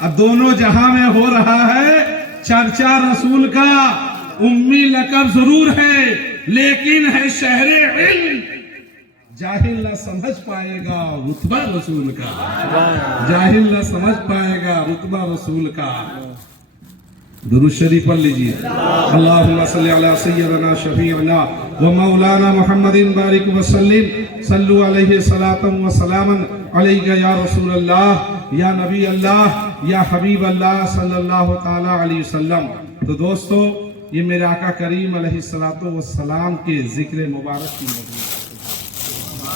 अब दोनों जहां में हो रहा है चर्चा रसूल का। उम्मी लकब जरूर है लेकिन है शहरे इल्म। जाहिल न समझ पाएगा रुतबा रसूल का, जाहिल न समझ पाएगा रुतबा रसूल का। दुरूद शरीफ पढ़ लीजिए। अल्लाहुम्मा सल्ली अला सय्यदना शफीअना व मौलाना मुहम्मदिन बारिक वसल्लिम सल्लु अलैहि सलातन व सलामन अलैका या रसूल अल्लाह या नबी अल्लाह या हबीब अल्लाह सल्लल्लाहु ताला अलैहि वसल्लम। तो दोस्तों, ये मेरे आका करीम अलैहिस्सलातु वस्सलाम के जिक्र मुबारक की मजलिस,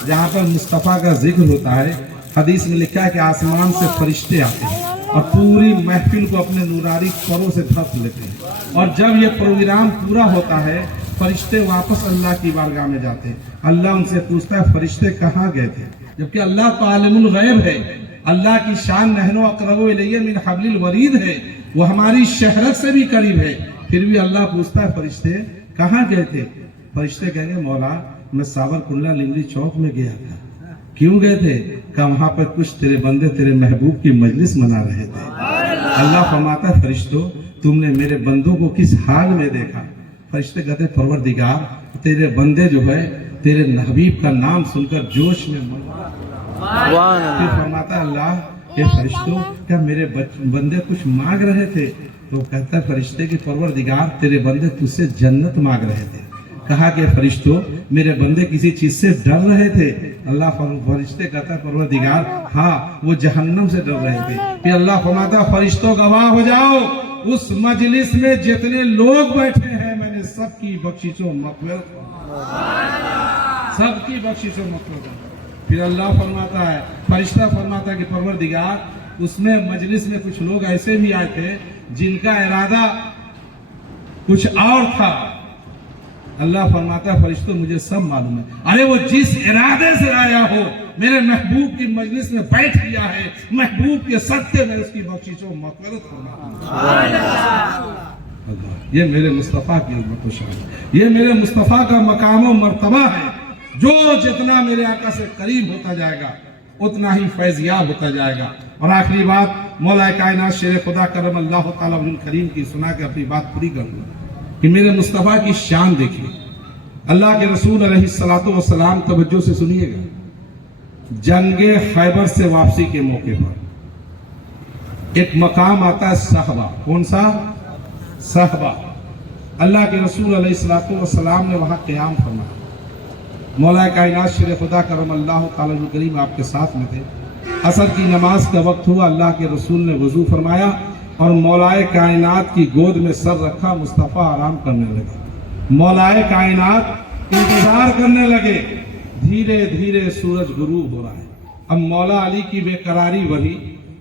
जहाँ पर मुस्तफ़ा का जिक्र होता है। हदीस में लिखा है कि आसमान से फरिश्ते आते हैं और पूरी महफिल को अपने नूरानी फरों से ढक लेते हैं। और जब ये प्रोग्राम पूरा होता है फरिश्ते वापस अल्लाह की बारगाह में जाते हैं। अल्लाह उनसे पूछता है फरिश्ते कहाँ गए थे, जबकि अल्लाह तो आलिमुल गैब है। अल्लाह की शान नहनो अक़रबु इलैहि मिन हब्लिल वरीद है, वो हमारी शहरत से भी करीब है। फिर भी अल्लाह पूछता है फरिश्ते कहाँ गए थे। फरिश्ते कहेंगे मौला मैं सावरकुंडला लिंगरी चौक में गया था। क्यों गए थे? कि वहां पर कुछ तेरे बंदे तेरे महबूब की मजलिस मना रहे थे। अल्लाह फरमाता है फरिश्तों तुमने मेरे बंदों को किस हाल में देखा। फरिश्ते कहते परवरदिगार तेरे बंदे जो है तेरे हबीब का नाम सुनकर जोश में फिर फरमाता अल्लाह के फरिश्तों क्या मेरे बंदे कुछ मांग रहे थे। तो कहता है फरिश्ते की परवरदिगार तेरे बंदे तुझसे जन्नत मांग रहे थे। कहा कि फरिश्तों मेरे बंदे किसी चीज से डर रहे थे। अल्लाह फरिश्ते कहता है परवरदिगार हाँ वो जहन्नम से डर रहे थे। फिर अल्लाह फरमाता फरिश्तों गवाह हो जाओ उस मजलिस में जितने लोग बैठे हैं मैंने सबकी बख्शिशों मग़फ़िरत सबकी बख्शिशों मग़फ़िरत। फिर अल्लाह फरमाता है फरिश्ता फरमाता है कि परवरदिगार उसमें मजलिस में कुछ लोग ऐसे भी आए थे जिनका इरादा कुछ और था। अल्लाह फरमाता है फरिश्तों मुझे सब मालूम है। अरे वो जिस इरादे से आया हो मेरे महबूब की मजलिस में बैठ गया है, महबूब के सत्ते में उसकी बख्शिशों मग़फ़िरत फरमाता। ये मेरे मुस्तफ़ा की उम्मत शान, ये मेरे मुस्तफ़ा का मकाम व मर्तबा है। जो जितना मेरे आका से करीब होता जाएगा उतना ही फैज़याब होता जाएगा। और आखिरी बात मौला कायनात शेर खुदा करम अल्लाह ताला वजहुल करीम की सुना के अपनी बात पूरी करूंगा कि मेरे मुस्तफ़ा की शान देखिए। अल्लाह के रसूल अलैहिस्सलातु वस्सलाम तवज्जो से सुनिएगा। जंगे खैबर से वापसी के मौके पर एक मकाम आता है सहबा। कौन सा? सहबा। अल्लाह के रसूल अलैहिस्सलातु वस्सलाम ने वहां क़याम फरमाया। मौला कायनात शेर खुदा करम अल्लाह ताला वजहुल करीम आपके साथ में थे। असर की नमाज का वक्त हुआ। अल्लाह के रसूल ने वजू फरमाया और मौलाए कायनात की गोद में सर रखा। मुस्तफ़ा आराम करने लगे। मौलाए कायनात इंतजार करने लगे। धीरे धीरे सूरज गुरूब हो रहा है। अब मौला अली की बेकरारी वही।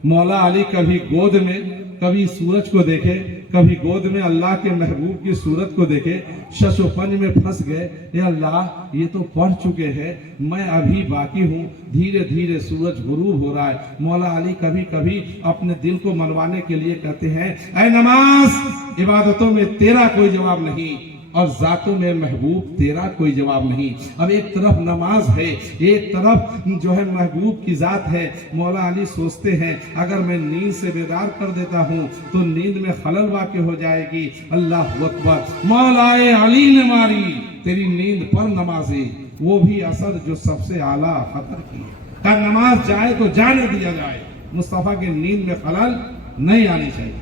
मौला अली कभी गोद में कभी सूरज को देखे, कभी गोद में अल्लाह के महबूब की सूरत को देखे। शशोपंज में फंस गए। ये अल्लाह ये तो पढ़ चुके हैं, मैं अभी बाकी हूँ। धीरे धीरे सूरज गुरूब हो रहा है। मौला अली कभी कभी अपने दिल को मनवाने के लिए कहते हैं ऐ नमाज इबादतों में तेरा कोई जवाब नहीं और जातों में महबूब तेरा कोई जवाब नहीं। अब एक तरफ नमाज है, एक तरफ जो है महबूब की जात है। मौला अली सोचते हैं अगर मैं नींद से बेदार कर देता हूँ तो नींद में खलल वाक़ हो जाएगी। अल्लाह अकबर। मौलाए अली ने मारी तेरी नींद पर नमाज़ी, वो भी असर जो सबसे आला खतर की है। का नमाज जाए तो जाने दिया जाए, मुस्तफ़ा के नींद में खलल नहीं आनी चाहिए।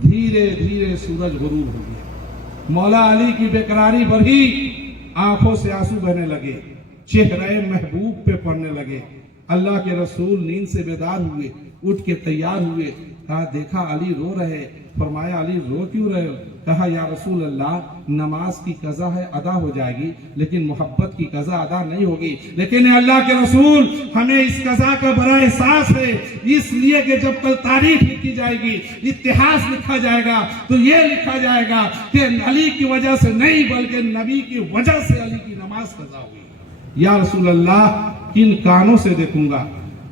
धीरे धीरे सूरज गुरूब हो गया। मौला अली की बेकरारी बढ़ी। आंखों से आंसू बहने लगे, चेहरे महबूब पे पड़ने लगे। अल्लाह के रसूल नींद से बेदार हुए, उठ के तैयार हुए। कहा देखा अली रो रहे। फरमाया अली रो क्यों रहे हो? कहा या रसूल अल्लाह नमाज की कज़ा है अदा हो जाएगी लेकिन मोहब्बत की कज़ा अदा नहीं होगी। लेकिन अल्लाह के रसूल हमें इस कज़ा का बड़ा एहसास है, इसलिए कि जब कल तारीख लिखी जाएगी, इतिहास लिखा जाएगा तो ये लिखा जाएगा कि अली की वजह से नहीं बल्कि नबी की वजह से अली की नमाज कज़ा हुई। या रसूल अल्लाह किन कानों से देखूंगा,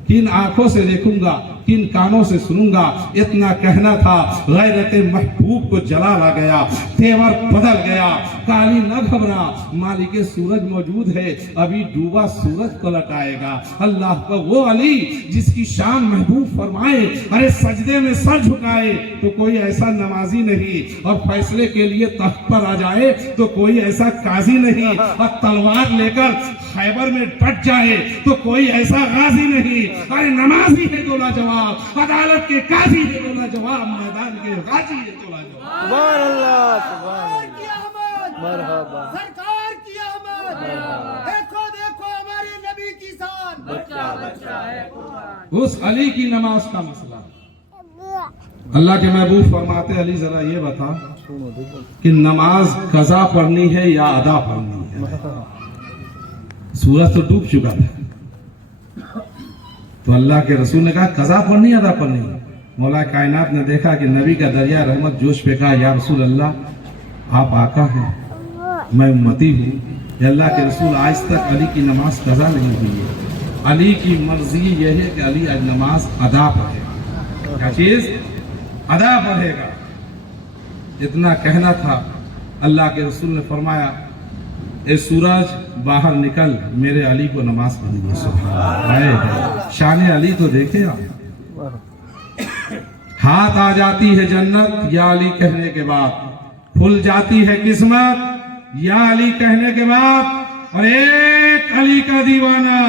किन आंखों से देखूंगा किन कानों से सुनूंगा। इतना कहना था, गैरत महबूब को जलाल आ गया, तेवर बदल गया। काली न घबरा, मालिक सूरज मौजूद है, अभी डूबा सूरज पलट आएगा। अल्लाह का वो अली जिसकी शान महबूब फरमाए, अरे सजदे में सर झुकाए तो कोई ऐसा नमाजी नहीं, और फैसले के लिए तख्त पर आ जाए तो कोई ऐसा काजी नहीं, और तलवार लेकर खैबर में डट जाए तो कोई ऐसा गाजी नहीं। अरे नमाजी है तो लाजवाब, अदालत के काजी है तो लाजवाब, मैदान के गाजी है तो लाजवाब। सुभान अल्लाह, सुभान अल्लाह, मरहबा, सरकार की आमद। देखो देखो हमारे नबी की शान, बच्चा बच्चा है कुर्बान। उस अली की नमाज का मसला, अल्लाह के महबूब फरमाते, अली जरा ये बता कि नमाज कज़ा पढ़नी है या अदा पढ़नी है। सूरज तो डूब चुका था, तो अल्लाह के रसूल ने कहा कज़ा पढ़नी है अदा पढ़नी है। मौला कायनात ने देखा कि नबी का दरिया रहमत जोश पे कहा, या रसूल अल्लाह आप आका हैं, मैं उम्मती हूँ। अल्लाह के रसूल आज तक अली की नमाज कज़ा नहीं हुई है। अली की मर्जी यह है कि अली आज नमाज अदा पढ़ेगा। क्या चीज? अदा पढ़ेगा। इतना कहना था, अल्लाह के रसूल ने फरमाया, ए सूरज बाहर निकल, मेरे अली को नमाज पढ़नी है। सुभान अल्लाह, शान अली तो देखे आप। हाथ आ जाती है जन्नत या अली कहने के बाद, खुल जाती है किस्मत या अली कहने के बाद, और एक अली का दीवाना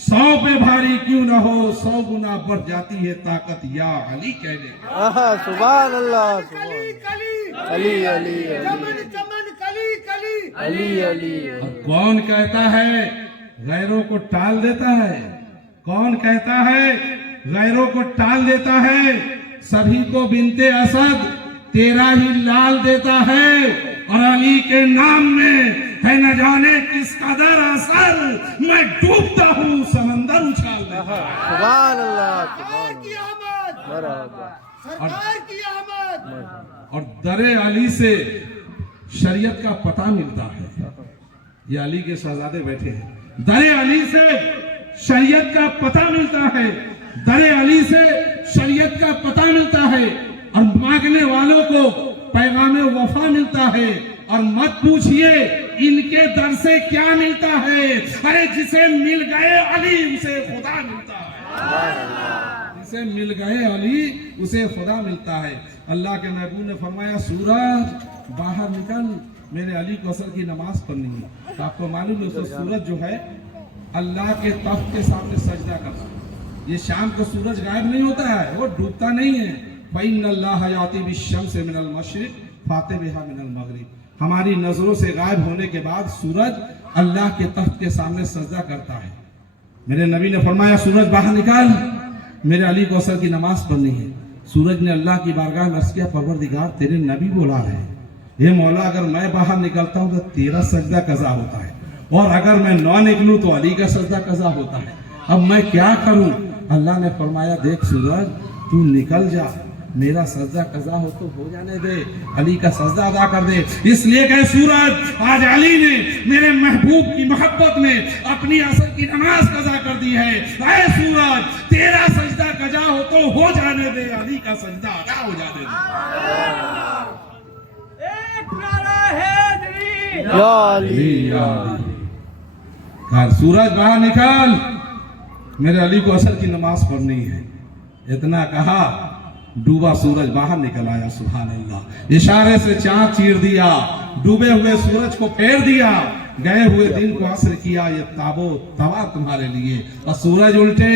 100 पे भारी क्यों न हो, 100 गुना बढ़ जाती है ताकत या अली कहने के। आहा, सुभान अल्लाह, कली कली अली अली चमन चमन कली कली अली अली। और कौन कहता है गैरों को टाल देता है? कौन कहता है गैरों को टाल देता है? सभी को बिनते असद तेरा ही लाल देता है, और अली के नाम में है न जाने किस कदर असर, मैं डूबता हूँ समंदर उछाल देता है। सुभान अल्लाह, सरकार की आमद, मरहबा, सरकार की आमद। और दरे अली से शरीयत का पता मिलता है। ये अली के शहजादे बैठे हैं, दरे अली से शरीयत का पता मिलता है, दरे अली से शरीयत का पता मिलता है, और मांगने वालों को पैगामे वफा मिलता है। और मत पूछिए इनके दर से क्या मिलता है, अरे जिसे मिल गए अली उसे खुदा मिलता है। जिसे मिल गए अली उसे खुदा मिलता है। अल्लाह के महबूब ने फरमाया, सूरज बाहर निकल, मेरे अली को असर की नमाज पढ़नी है। तो आपको मालूम है तो सूरज जो है अल्लाह के तख्त के सामने सजदा करता है। ये शाम को सूरज गायब नहीं होता है, वो डूबता नहीं है। फ़इन्नल्लाह याती बिश्शम्सि मिनल मशरिक़ फ़ाति बिहा मिनल मग़रिब। हमारी नजरों से गायब होने के बाद सूरज अल्लाह के तख्त के सामने सजदा करता है। मेरे नबी ने फरमाया, सूरज बाहर निकाल, मेरे अली को असर की नमाज पढ़नी है। सूरज ने अल्लाह की बारगाह में अर्ज़ किया, परवरदिगार तेरे नबी बुला रहे हैं, हे मौला अगर मैं बाहर निकलता हूँ तो तेरा सजदा कज़ा होता है, और अगर मैं ना निकलूँ तो अली का सजदा कज़ा होता है। अब मैं क्या करूँ? अल्लाह ने फरमाया, देख सूरज तू निकल जा, मेरा सजदा कज़ा हो तो हो जाने दे, अली का सजदा अदा कर दे। इसलिए कहे सूरज आज अली ने मेरे महबूब की मोहब्बत में अपनी असर की नमाज कज़ा कर दी है। ऐ सूरज तेरा सजदा कज़ा हो तो हो जाने दे, अली का सजदा अदा हो जाने दे। एक नारा हैदरी, या अली, या अली। कहा सूरज बाहर निकल, मेरे अली को असर की नमाज पढ़नी है। इतना कहा, डूबा सूरज बाहर निकल आया। सुभान अल्लाह। इशारे से चांद चीर दिया, डूबे हुए सूरज को फेर दिया, गए हुए दिन को असर किया, ये ताबो तवा तुम्हारे लिए। और सूरज उल्टे,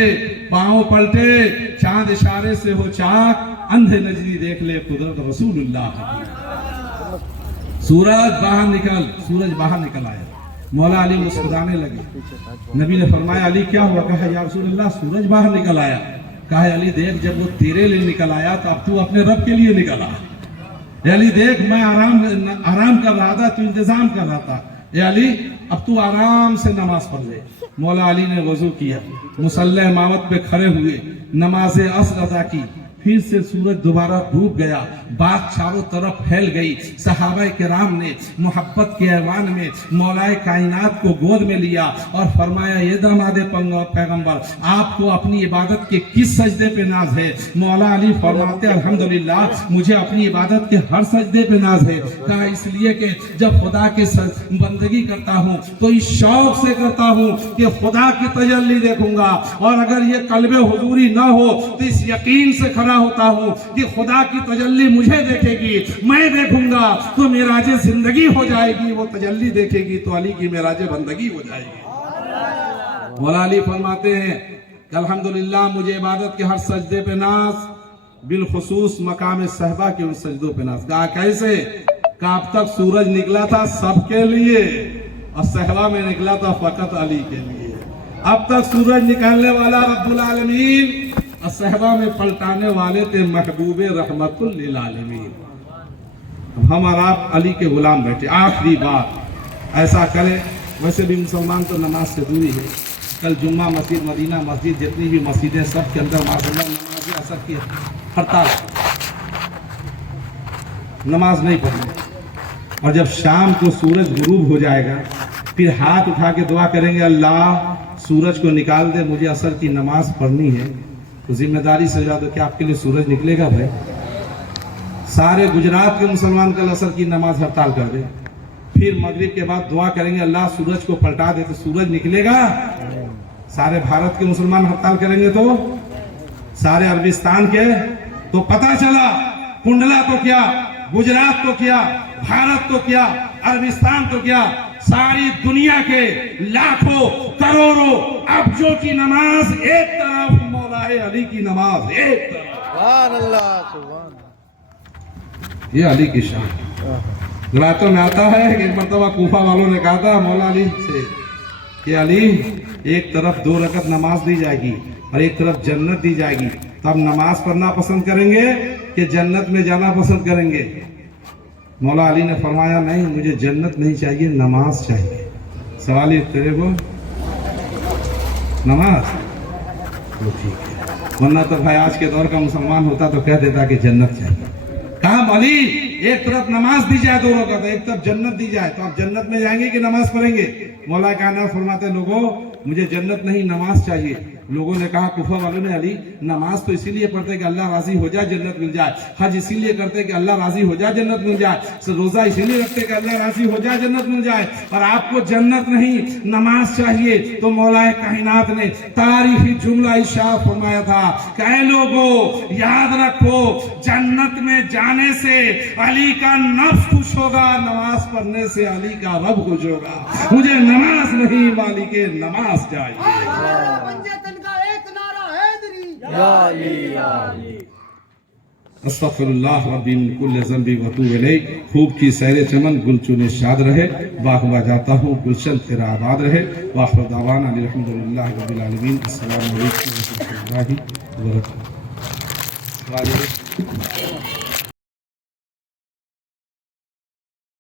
पांव पलटे, चांद इशारे से हो चाक, अंधे नजरी देख ले कुदरत रसूलुल्लाह। सूरज बाहर निकल, सूरज बाहर निकल आया। मौला अली मुस्कुराने लगे। नबी ने फरमाया, अली क्या हुआ? कहा, या रसूलल्लाह सूरज बाहर निकल आया। कहा, अली देख जब वो तेरे लिए निकल आया तो अब तू अपने रब के लिए निकला। अली देख मैं आराम कर रहा था, तू इंतजाम कर रहा था। अली अब तू आराम से नमाज पढ़ ले। मौला अली ने वजू किया, मुसल्ले इमामत पे खड़े हुए, नमाज असर अदा की, फिर से सूरज दोबारा डूब गया, बात चारों तरफ फैल गई। सहाबा किराम ने मोहब्बत के ऐवान में मौलाए कायनात को गोद में लिया और फरमाया, ये दामाद पैगंबर, आपको अपनी इबादत के किस सजदे पे नाज है? मौला अली फरमाते, अल्हम्दुलिल्लाह, मुझे अपनी इबादत के हर सजदे पे नाज है। कहा इसलिए कि जब खुदा के बंदगी करता हूँ तो इस शौक से करता हूँ कि खुदा की तजल्ली देखूंगा, और अगर ये कल्बे हुजूरी ना हो तो इस यकीन से खड़ा होता हूँ कि खुदा की तजल्ली मुझे देखेगी, मैं देखूंगा तो मेराजे जिंदगी हो जाएगी, वो तजल्ली देखेगी तो अली की मेराजे बंदगी हो जाएगी। मौला अली फरमाते हैं कि अल्हम्दुलिल्लाह, मुझे इबादत के हर सजदे पे नाज, बिलखुसूस मकाम सहबा के उन सजदों पे नाज। कहा कैसे? कहा अब तक सूरज निकला था सबके लिए और सहबा में निकला था फकत अली के लिए। अब तक सूरज निकालने वाला रब्बुल आलमीन और सहबा में पलटाने वाले थे महबूबे रहमतुल लिल आलमीन। हम और आप अली के गुलाम बैठे। आखिरी बात ऐसा करें, वैसे भी मुसलमान तो नमाज से दूरी है। कल जुम्मा मस्जिद, मदीना मस्जिद, जितनी भी मस्जिदें, सब के अंदर माशाअल्लाह नमाज असर की हड़ताल, नमाज नहीं पढ़नी। और जब शाम को सूरज गुरूब हो जाएगा, फिर हाथ उठा के दुआ करेंगे, अल्लाह सूरज को निकाल दे, मुझे असर की नमाज पढ़नी है। तो जिम्मेदारी से जा दो कि आपके लिए सूरज निकलेगा भाई? सारे गुजरात के मुसलमान कल असर की नमाज हड़ताल कर दे, फिर मगरिब के बाद दुआ करेंगे, अल्लाह सूरज को पलटा दे, तो सूरज निकलेगा? सारे भारत के मुसलमान हड़ताल करेंगे तो सारे अरबिस्तान के, तो पता चला कुंडला तो क्या, गुजरात तो क्या, भारत तो क्या, अरबिस्तान तो क्या, सारी दुनिया के लाखों करोड़ों अब्जों की नमाज एक तरफ, मौलाए अली की नमाज एक तरफ। सुभान अल्लाह, सुभान। ये अली की शान। रिवायतों में आता है कि एक मरतबा कूफा वालों ने कहा था मौला अली से कि अली, एक तरफ 2 रकत नमाज दी जाएगी और एक तरफ जन्नत दी जाएगी, तो आप नमाज पढ़ना पसंद करेंगे कि जन्नत में जाना पसंद करेंगे? मौला अली ने फरमाया, नहीं, मुझे जन्नत नहीं चाहिए, नमाज चाहिए। सवाल ये तेरे को नमाज, तो ठीक है, वरना तो भाई आज के दौर का मुसलमान होता तो कह देता कि जन्नत चाहिए। कहा अली, एक तरफ नमाज दी जाए 2 रकात, एक तरफ जन्नत दी जाए, तो आप जन्नत में जाएंगे कि नमाज पढ़ेंगे? मौला कायनात फरमाते, लोगों मुझे जन्नत नहीं नमाज चाहिए। लोगों ने कहा, कुफा वालों ने, अली नमाज तो इसीलिए पढ़ते कि अल्लाह राजी हो जाए जन्नत मिल जाए, हज इसीलिए करते कि अल्लाह राजी हो जाए जन्नत मिल जाए, रोजा इसीलिए रखते कि अल्लाह राजी हो जाए जन्नत मिल जाए, और आपको जन्नत नहीं नमाज चाहिए। तो मौलाए कायनात ने तारीफी जुमला इरशाद फरमाया था, कहे लोगों याद रखो, जन्नत में जाने से अली का नफ्स खुश होगा, नमाज पढ़ने से अली का रब खुश होगा। मुझे नमाज नहीं, मालिके नमाज चाहिए। पंजतन का एक नारा हैदरी, या अली, या अली। अस्तगफिरुल्लाह रब्बी मिन कुल्लि ज़ंबि व अतूबु इलैह। खूब की सैर चमन, गुलचुने शाद रहे, बागवा जाता हूँ, गुलशन तेरा आबाद रहे। वाखिर दावाना अल्हम्दुलिल्लाहि रब्बिल आलमीन। अस्सलामु अलैकुम व रहमतुल्लाहि व बरकातहू।